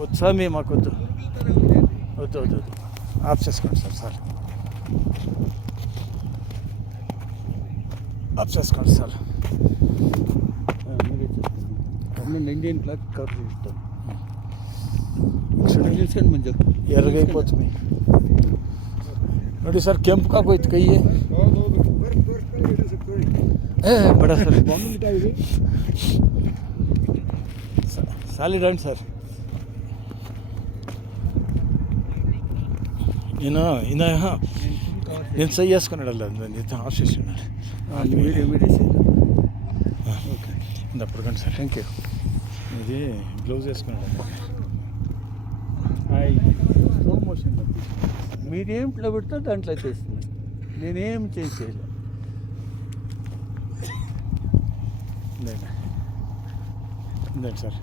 వద్దు మీ మాకు వద్దు వద్దు వద్దు వద్దు ఆఫ్ చేసుకోండి సార్ ఆఫ్ చేసుకోండి సార్. ఇండియన్ ఫ్లాగ్ కవర్ చేస్తాను చూడండి మంచిగా ఎర్రగైపోతుంది ನೋಡಿ ಸರ್ ಕೆಂಪು ಕಾಕೋಯ್ತು ಕೈ ಬಡ ಸರ್ సాలిడ్ అండి సార్. నేను సై చేసుకున్నాడు అలా ఆఫ్ చేసి ఉన్నాడు. ఓకే అప్పటికండి సార్. Thank you. ఇది గ్లౌజ్ వేసుకున్నాడు. స్లో మోషన్ మీరేం ఇట్లా పెడితే దాంట్లో అయితే ఇస్తుంది. నేనేం చేసేది సార్